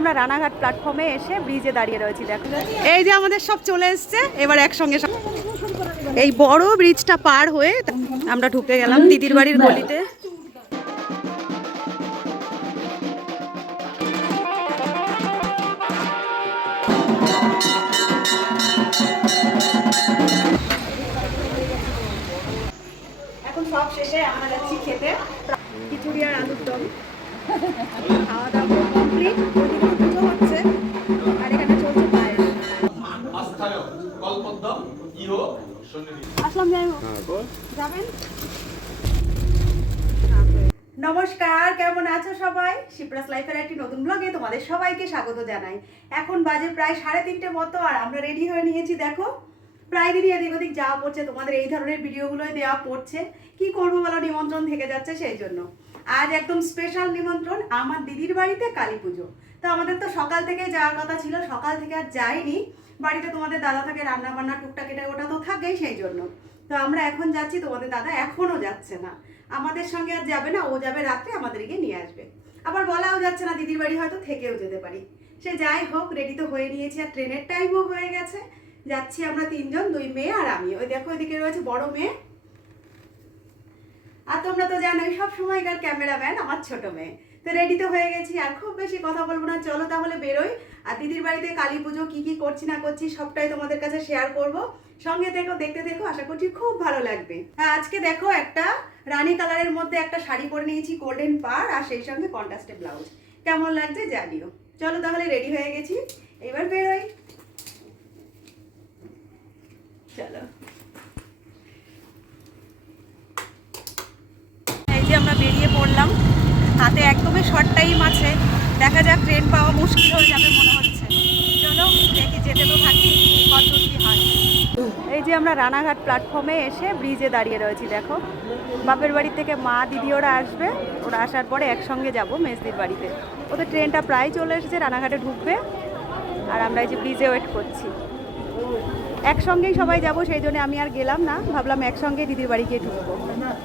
আমরা রানাঘাট প্ল্যাটফর্মে এসে ব্রিজে দাঁড়িয়ে রয়েছি দেখো এই যে আমাদের সব চলে এসছে এবার একসঙ্গে সব এই বড় ব্রিজটা পার হয়ে আমরা ঢুকে গেলাম দিদির বাড়ির গলিতে। এখন সব শেষে আমরা যাচ্ছি খেতে। খিচুড়ি আর আলুর দম। খাওয়া দাওয়া কমপ্লিট কল্পদ্য ইহ সন্নিধি আসলাম যাই যাবেন? নমস্কার কেমন আছো সবাই? শিপ্রাস লাইফের একটি নতুন ব্লগে তোমাদের সবাইকে স্বাগত জানাই। এখন বাজে প্রায় সাড়ে তিনটে মতো আর আমরা রেডি হয়ে নিয়েছি দেখো। প্রায় দিনই এদিক ওদিক যাওয়া পড়ছে তোমাদের এই ধরনের ভিডিওগুলোই দেওয়া পড়ছে। কি করব বলো নিমন্ত্রণ থেকে যাচ্ছে সেই জন্য। আজ একদম স্পেশাল নিমন্ত্রণ আমার দিদির বাড়িতে কালী পুজো। তো আমাদের তো সকাল থেকে যাওয়ার কথা ছিল, সকাল থেকে আর যাইনি। বাড়িতে তোমাদের দাদা থাকে রান্না বান্না টুকটাক এটা ওটা তো থাকেই সেই জন্য। তো আমরা এখন যাচ্ছি, তোমাদের দাদা এখনও যাচ্ছে না। আমাদের সঙ্গে আর যাবে না, ও যাবে রাত্রে আমাদেরকে নিয়ে আসবে। আবার বলাও যাচ্ছে না, দিদির বাড়ি হয়তো থেকেও যেতে পারি। সে যাই হোক রেডি তো হয়ে নিয়েছি আর ট্রেনের টাইমও হয়ে গেছে। যাচ্ছি আমরা তিনজন, দুই মেয়ে আর আমি। ওই দেখো ওইদিকে রয়েছে বড় মেয়ে। আর তোমরা তো জানোই সব সময়কার ক্যামেরাম্যান আমার ছোট মেয়ে। তো রেডি তো হয়ে গেছি আর খুব বেশি কথা বলব না। চলো তাহলে বেরোই। আর দিদির বাড়িতে কালী পুজো কি কি করছি না করছি সবটাই তোমাদের কাছে শেয়ার করব। সঙ্গে দেখো দেখতে দেখো আশা করছি খুব ভালো লাগবে। হ্যাঁ আজকে দেখো একটা রানী কালারের মধ্যে একটা শাড়ি পরে নিয়েছি গোল্ডেন পার আর সেই সঙ্গে কন্ট্রাস্টে ব্লাউজ কেমন লাগছে জানিও। চলো তাহলে রেডি হয়ে গেছি। এবার বেরোই। চলো। আমরা বেরিয়ে পড়লাম। হাতে একদমই শর্ট টাইম আছে। দেখা যাক ট্রেন পাওয়া মুশকিল হয়ে যাবে মনে হচ্ছে। চলো, দেখি যেতে তো থাকি কত কি হয়। এই যে আমরা রানাঘাট প্ল্যাটফর্মে এসে ব্রিজে দাঁড়িয়ে রয়েছি, দেখো। বাপের বাড়ি থেকে মা, দিদি ওরা আসবে। ওরা আসার পরে একসঙ্গে যাব মেজদির বাড়িতে। ওদের ট্রেনটা প্রায় চলে এসেছে, রানাঘাটে ঢুকবে। আর আমরা এই যে ব্রিজে ওয়েট করছি। একসঙ্গেই সবাই যাব, সেই জন্য আমি আর গেলাম না। ভাবলাম একসঙ্গে দিদির বাড়ি গিয়ে ঢুকবো।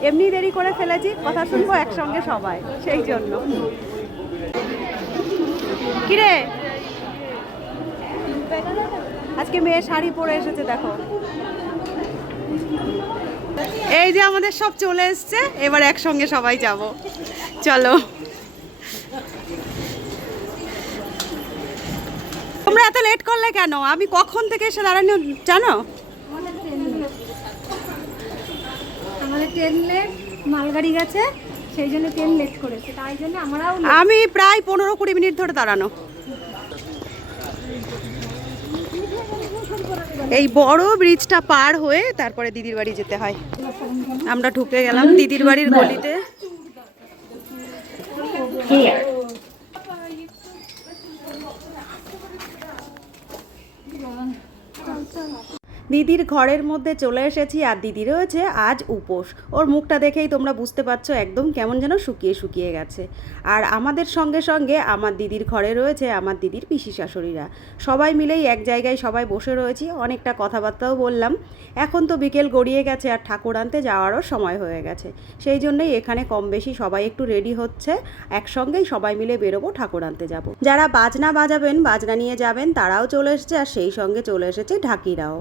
এমনি দেরি করে ফেলেছি, কথা শুনব একসঙ্গে সবাই, সেই জন্য। কিরে? আজকে মেয়ে শাড়ি পরে এসেছে, দেখো। এই যে আমাদের সব চলে এসছে, এবার একসঙ্গে সবাই যাব। চলো। এত লেট করলে কেন? আমি কখন থেকে এসে দাঁড়ানো জানো? আমাদের ট্রেন লেট মালগাড়ি গেছে সেই জন্য ট্রেন লেট করেছে। তাই জন্য আমরাও আমি প্রায় পনেরো কুড়ি মিনিট ধরে দাঁড়ানো। এই বড় ব্রিজটা পার হয়ে তারপরে দিদির বাড়ি যেতে হয়। আমরা ঢুকে গেলাম দিদির বাড়ির গলিতে। 수영하고 দিদির ঘরের মধ্যে চলে এসেছি আর দিদি রয়েছে আজ উপোস। ওর মুখটা দেখেই তোমরা বুঝতে পারছ একদম কেমন যেন শুকিয়ে শুকিয়ে গেছে। আর আমাদের সঙ্গে সঙ্গে আমার দিদির ঘরে রয়েছে আমার দিদির পিসি শাশুড়িরা। সবাই মিলেই এক জায়গায় সবাই বসে রয়েছি, অনেকটা কথাবার্তাও বললাম। এখন তো বিকেল গড়িয়ে গেছে আর ঠাকুর আনতে যাওয়ারও সময় হয়ে গেছে। সেই জন্যই এখানে কম বেশি সবাই একটু রেডি হচ্ছে। একসঙ্গেই সবাই মিলে বেরোবো, ঠাকুর আনতে যাব। যারা বাজনা বাজাবেন, বাজনা নিয়ে যাবেন, তারাও চলে এসেছে আর সেই সঙ্গে চলে এসেছে ঢাকিরাও।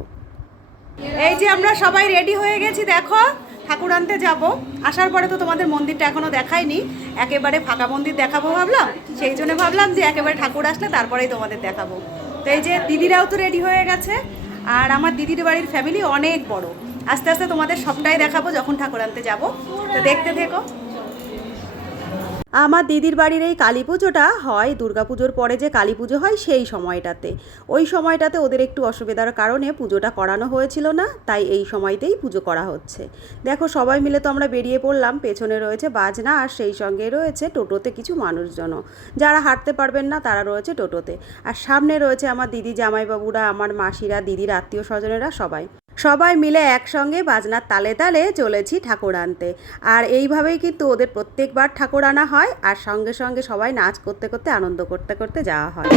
এই যে আমরা সবাই রেডি হয়ে গেছি, দেখো, ঠাকুর আনতে যাব। আসার পরে তো তোমাদের মন্দিরটা এখনও দেখাইনি একেবারে ফাঁকা মন্দির দেখাবো ভাবলাম, সেই জন্য ভাবলাম যে একেবারে ঠাকুর আসলে তারপরেই তোমাদের দেখাবো। তো এই যে দিদিরাও তো রেডি হয়ে গেছে, আর আমার দিদির বাড়ির ফ্যামিলি অনেক বড়। আস্তে আস্তে তোমাদের সবটাই দেখাবো যখন ঠাকুর আনতে যাব। তো দেখতে থেকো। আমার দিদির বাড়ির এই কালী পুজোটা হয় দুর্গাপুজোর পরে যে কালী পুজো হয় সেই সময়টাতে। ওই সময়টাতে ওদের একটু অসুবিধার কারণে পুজোটা করানো হয়েছিল না, তাই এই সময়তেই পুজো করা হচ্ছে। দেখো, সবাই মিলে তো আমরা বেরিয়ে পড়লাম, পেছনে রয়েছে বাজনা আর সেই সঙ্গে রয়েছে টোটোতে কিছু মানুষজনও। যারা হাঁটতে পারবেন না, তারা রয়েছে টোটোতে। আর সামনে রয়েছে আমার দিদি জামাইবাবুরা, আমার মাসিরা, দিদির আত্মীয় স্বজনেরা সবাই। সবাই মিলে একসঙ্গে বাজনার তালে তালে চলেছি ঠাকুর আনতে। আর এইভাবেই কিন্তু ওদের প্রত্যেকবার ঠাকুর আনা হয়, আর সঙ্গে সঙ্গে সবাই নাচ করতে করতে, আনন্দ করতে করতে যাওয়া হয়।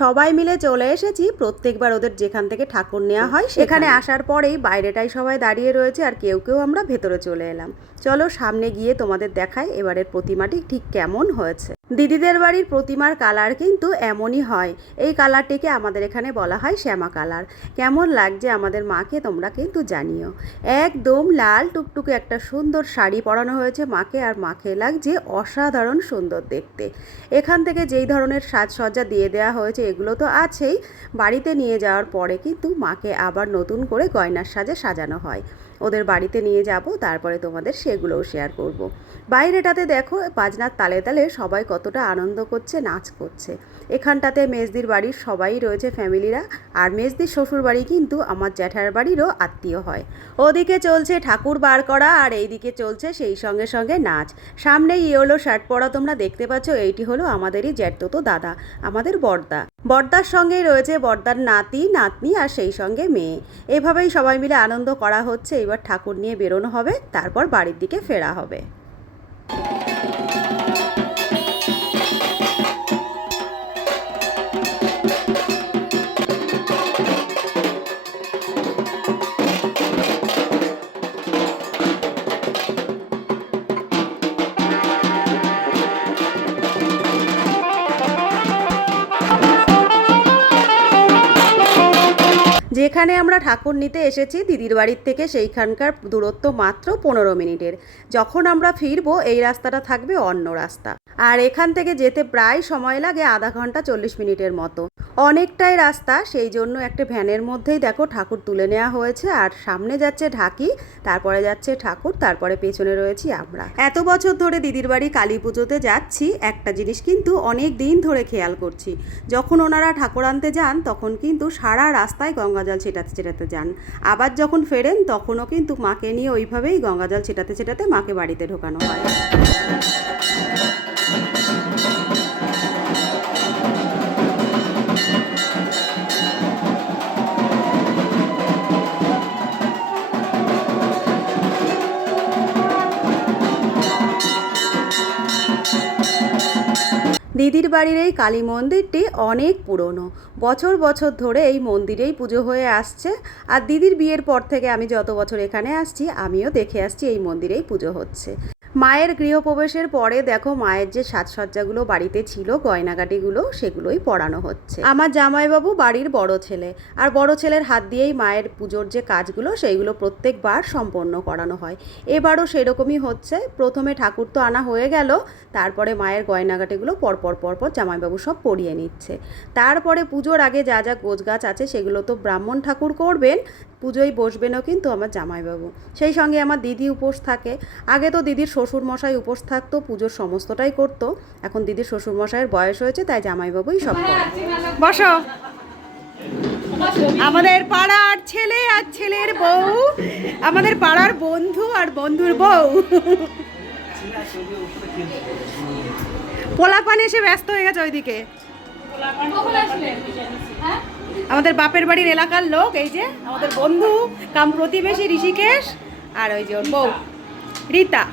সবাই মিলে চলে এসেছি। প্রত্যেকবার ওদের যেখান থেকে ঠাকুর নেওয়া হয় সেখানে। আসার পরেই বাইরেটাই সবাই দাঁড়িয়ে রয়েছে আর কেউ কেউ আমরা ভেতরে চলে এলাম। চলো সামনে গিয়ে তোমাদের দেখায় এবারের প্রতিমাটি ঠিক কেমন হয়েছে। দিদিদের বাড়ির প্রতিমার কালার কিন্তু এমনই হয়। এই কালারটিকে আমাদের এখানে বলা হয় শ্যামা কালার। কেমন লাগছে আমাদের মাকে তোমরা কিন্তু জানিও। একদম লাল টুকটুকে একটা সুন্দর শাড়ি পরানো হয়েছে মাকে, আর মাকে লাগছে অসাধারণ সুন্দর দেখতে। এখান থেকে যেই ধরনের সাজসজ্জা দিয়ে দেওয়া হয়েছে, এগুলো তো আছেই। বাড়িতে নিয়ে যাওয়ার পরে কিন্তু মাকে আবার নতুন করে গয়নার সাজে সাজানো হয়। ওদের বাড়িতে নিয়ে যাব, তারপরে তোমাদের সেগুলোও শেয়ার করব। বাইরেটাতে দেখো বাজনার তালে তালে সবাই কতটা আনন্দ করছে, নাচ করছে এখানটাতে মেজদির বাড়ির সবাই রয়েছে ফ্যামিলিরা। আর মেজদির শ্বশুর বাড়ি কিন্তু আমার জ্যাঠার বাড়িরও আত্মীয় হয়। ওদিকে চলছে ঠাকুর বার করা আর এইদিকে চলছে সেই সঙ্গে সঙ্গে নাচ। সামনে ইয়েলো শার্ট পরা তোমরা দেখতে পাচ্ছ, এইটি হলো আমাদেরই জ্যাঠতো দাদা, আমাদের বর্দা। বর্দার সঙ্গেই রয়েছে বর্দার নাতি, নাতনি আর সেই সঙ্গে মেয়ে। এভাবেই সবাই মিলে আনন্দ করা হচ্ছে, এবার ঠাকুর নিয়ে বেরোনো হবে, তারপর বাড়ির দিকে ফেরা হবে। যেখানে আমরা ঠাকুর নিতে এসেছি। দিদির বাড়ির থেকে সেইখানকার দূরত্ব মাত্র পনেরো মিনিটের। যখন আমরা ফিরবো, এই রাস্তাটা থাকবে অন্য রাস্তা। আর এখান থেকে যেতে প্রায় সময় লাগে আধা ঘণ্টা চল্লিশ মিনিটের মতো। অনেকটাই রাস্তা, সেই জন্য একটা ভ্যানের মধ্যেই দেখো ঠাকুর তুলে নেওয়া হয়েছে। আর সামনে যাচ্ছে ঢাকি, তারপরে যাচ্ছে ঠাকুর, তারপরে পেছনে রয়েছি আমরা। এত বছর ধরে দিদির বাড়ি কালী পুজোতে যাচ্ছি, একটা জিনিস কিন্তু অনেক দিন ধরে খেয়াল করছি। যখন ওনারা ঠাকুর আনতে যান, তখন কিন্তু সারা রাস্তায় গঙ্গাজল ছেটাতে ছেটাতে যান। আবার যখন ফেরেন, তখনও কিন্তু মাকে নিয়ে ওইভাবেই গঙ্গাজল ছেটাতে ছেটাতে মাকে বাড়িতে ঢোকানো হয়। দিদির বাড়ির এই কালী মন্দিরটি অনেক পুরনো। বছর বছর ধরে এই মন্দিরেই পুজো হয়ে আসছে। আর দিদির বিয়ের পর থেকে আমি যত বছর এখানে আসছি, আমিও দেখে আসছি এই মন্দিরেই পুজো হচ্ছে। মায়ের গৃহপ্রবেশের পরে দেখো মায়ের যে সাজসজ্জাগুলো বাড়িতে ছিল, গয়নাগাটিগুলো, সেগুলোই পরানো হচ্ছে। আমার জামাইবাবু বাড়ির বড় ছেলে। আর বড় ছেলের হাত দিয়েই মায়ের পুজোর যে কাজগুলো, সেইগুলো প্রত্যেকবার সম্পন্ন করানো হয়। এবারও সেরকমই হচ্ছে। প্রথমে ঠাকুর তো আনা হয়ে গেল, তারপরে মায়ের গয়নাগাটিগুলো পরপর পরপর জামাইবাবু সব পরিয়ে নিচ্ছে। তারপরে পুজোর আগে যা যা গোছগাছ আছে, সেগুলো তো ব্রাহ্মণ ঠাকুর করবেন পুজোয় বসবে বসবেনও কিন্তু আমার জামাইবাবু। সেই সঙ্গে আমার দিদি উপোস থাকে। আগে তো দিদির শ্বশুর মশাই উপোস থাকতো পুজোর সমস্তটাই করতো। এখন দিদির শ্বশুর মশাইয়ের বয়স হয়েছে তাই জামাইবাবুই সব করে বসো। আমাদের পাড়ার ছেলে আর ছেলের বউ। আমাদের পাড়ার বন্ধু আর বন্ধুর বউ। পোলাপান এসে ব্যস্ত হয়ে গেছে ওইদিকে। হ্যাঁ? আমাদের বাপের বাড়ির এলাকার লোক, এই যে আমাদের বন্ধু, কাম প্রতিবেশী ঋষিকেশ আর ওই যে ওর বউ, রীতা।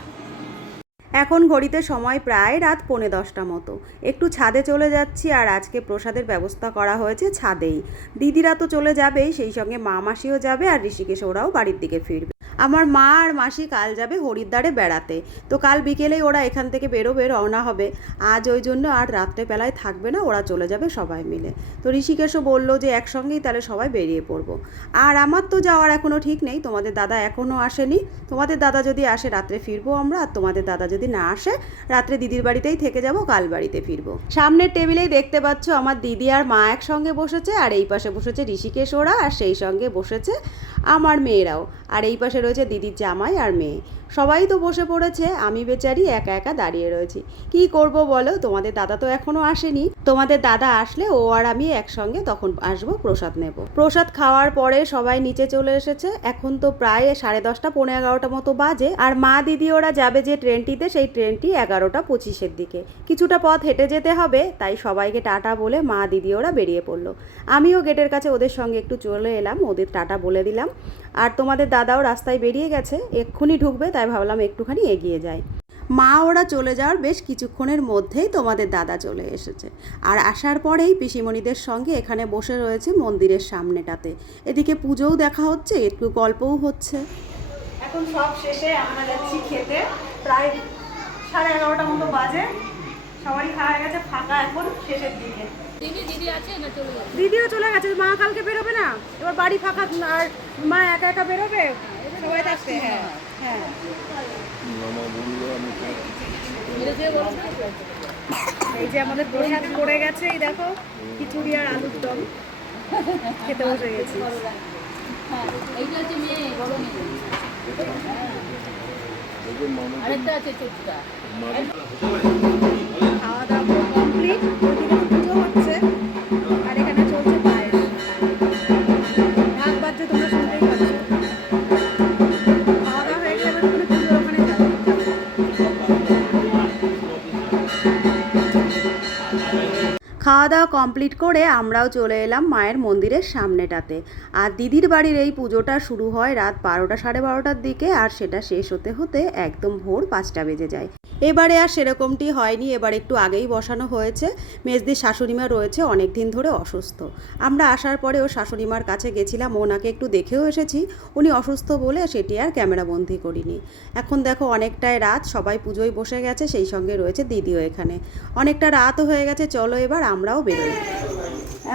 এখন ঘড়িতে সময় প্রায় রাত পৌনে দশটা মতো। একটু ছাদে চলে যাচ্ছি আর আজকে প্রসাদের ব্যবস্থা করা হয়েছে ছাদেই। দিদিরা তো চলে যাবেই, সেই সঙ্গে মা মাসিও যাবে আর ঋষিকেশ ওরাও বাড়ির দিকে ফিরবে। আমার মা আর মাসি কাল যাবে হরিদ্বারে বেড়াতে। তো কাল বিকেলেই ওরা এখান থেকে বেরোবে, রওনা হবে। আজ ওই জন্য আর রাত্রেবেলায় থাকবে না, ওরা চলে যাবে সবাই মিলে। তো ঋষিকেশও বলল যে একসঙ্গেই তাহলে সবাই বেরিয়ে পড়ব। আর আমার তো যাওয়ার এখনও ঠিক নেই, তোমাদের দাদা এখনও আসেনি। তোমাদের দাদা যদি আসে, রাত্রে ফিরবো আমরা। আর তোমাদের দাদা যদি না আসে, রাত্রে দিদির বাড়িতেই থেকে যাব, কাল বাড়িতে ফিরবো। সামনের টেবিলেই দেখতে পাচ্ছ আমার দিদি আর মা একসঙ্গে বসেছে, আর এই পাশে বসেছে ঋষিকেশ ওরা, আর সেই সঙ্গে বসেছে আমার মেয়েরাও। আর এই পাশে রয়েছে দিদির জামাই আর মেয়ে। সবাই তো বসে পড়েছে, আমি বেচারি একা একা দাঁড়িয়ে রয়েছি। কি করব বলো? তোমাদের দাদা তো এখনও আসেনি। তোমাদের দাদা আসলে ও আর আমি একসঙ্গে তখন আসব, প্রসাদ নেব। প্রসাদ খাওয়ার পরে সবাই নিচে চলে এসেছে। এখন তো প্রায় সাড়ে দশটা পনেরো এগারোটা মতো বাজে। আর মা দিদি ওরা যাবে যে ট্রেনটিতে, সেই ট্রেনটি এগারোটা পঁচিশের দিকে। কিছুটা পথ হেঁটে যেতে হবে, তাই সবাইকে টাটা বলে মা দিদি ওরা বেরিয়ে পড়ল। আমিও গেটের কাছে ওদের সঙ্গে একটু চলে এলাম, ওদের টাটা বলে দিলাম। আর তোমাদের দাদাও রাস্তায় বেরিয়ে গেছে, এক্ষুনি ঢুকবে, তাই ভাবলাম একটুখানি এগিয়ে যাই। মা ওরা চলে যাওয়ার বেশ কিছুক্ষণের মধ্যেই তোমাদের দাদা চলে এসেছে। আর আসার পরেই পিসিমণিদের সঙ্গে এখানে বসে রয়েছে মন্দিরের সামনেটাতে। এদিকে পুজোও দেখা হচ্ছে একটু গল্পও হচ্ছে। এখন সব শেষে আমরা যাচ্ছি খেতে। প্রায় সাড়ে এগারোটা মতো বাজে। সবারই খাওয়া গেছে ফাঁকা এখন শেষের দিকে। দিদি দিদি আছে না চলে দিদিও চলে গেছে মা কালকে বেরোবে না? এবার বাড়ি ফাঁকা আর মা একা একা বেরোবে? সবাই হ্যাঁ হ্যাঁ। এই যে আমাদের প্রসাদ পড়ে গেছে, এই দেখো, খিচুড়ি আর আলুর দম। খেতে বসে গেছি। খাওয়া দাওয়া কমপ্লিট। খাওয়া দাওয়া কমপ্লিট করে আমরাও চলে এলাম মায়ের মন্দিরের সামনেটাতে। আর দিদির বাড়ির এই পুজোটা শুরু হয় রাত বারোটা সাড়ে বারোটার দিকে, আর সেটা শেষ হতে হতে একদম ভোর পাঁচটা বেজে যায়। এবারে আর সেরকমটি হয়নি, এবার একটু আগেই বসানো হয়েছে। মেজদির শাশুড়িমা রয়েছে অনেক দিন ধরে অসুস্থ। আমরা আসার পরে ও শাশুড়িমার কাছে গেছিলাম, ওনাকে একটু দেখেও এসেছি। উনি অসুস্থ বলে সেটি আর ক্যামেরাবন্দি করিনি। এখন দেখো অনেকটাই রাত, সবাই পুজোয় বসে গেছে, সেই সঙ্গে রয়েছে দিদিও এখানে। অনেকটা রাতও হয়ে গেছে, চলো এবার আমরাও বেরোই।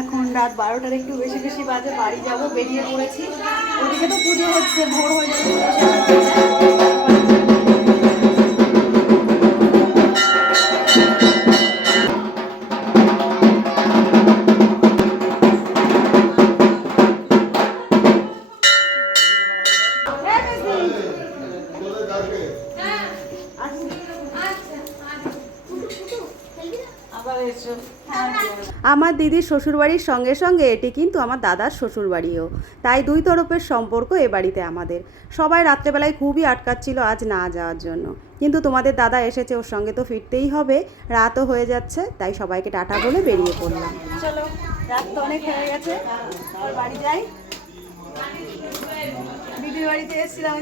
এখন রাত বারোটার একটু বেশি বেশি বাজে, বাড়ি যাব, বেরিয়ে পড়েছি। ওদিকে তো পুজো হচ্ছে, ভোর হয়ে যাবে আমার দিদির শ্বশুরবাড়ির সঙ্গে সঙ্গে এটি কিন্তু আমার দাদার শ্বশুরবাড়িও। তাই দুই তরফের সম্পর্ক এ বাড়িতে আমাদের। সবাই রাত্রেবেলায় খুবই আটকাচ্ছিল আজ না যাওয়ার জন্য। কিন্তু তোমাদের দাদা এসেছে, ওর সঙ্গে তো ফিরতেই হবে। রাতও হয়ে যাচ্ছে, তাই সবাইকে টাটা বলে বেরিয়ে পড়লাম। চলো, রাত তো অনেক হয়ে গেছে বাড়ি যাই। দিদির বাড়িতে এসেছিলাম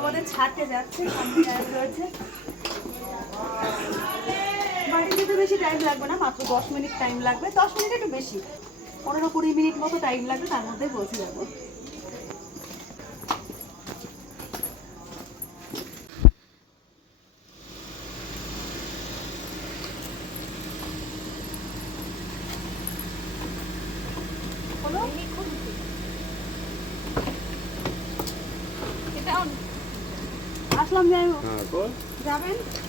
আমাদের ছাড়তে যাচ্ছে সামনে জায়গা রয়েছে বাড়ি যেতে বেশি টাইম লাগবে না মাত্র দশ মিনিট টাইম লাগবে দশ মিনিট একটু বেশি। পনেরো কুড়ি মিনিট মতো টাইম লাগবে তার মধ্যে পৌঁছে যাব। আসলাম যাই যাবেন খুলছে না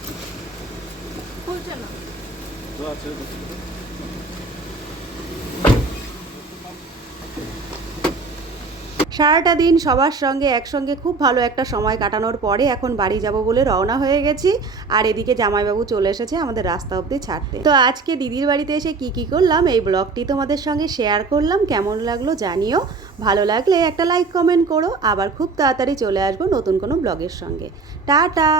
সারাটা দিন সবার সঙ্গে একসঙ্গে খুব ভালো একটা সময় কাটানোর পরে এখন বাড়ি যাব বলে রওনা হয়ে গেছি। আর এদিকে জামাইবাবু চলে এসেছে আমাদের রাস্তা অবধি ছাড়তে। তো আজকে দিদির বাড়িতে এসে কি কি করলাম, এই ব্লগটি তোমাদের সঙ্গে শেয়ার করলাম। কেমন লাগল জানিও। ভালো লাগলে একটা লাইক কমেন্ট করো। আবার খুব তাড়াতাড়ি চলে আসব নতুন কোনো ব্লগের সঙ্গে। টাটা!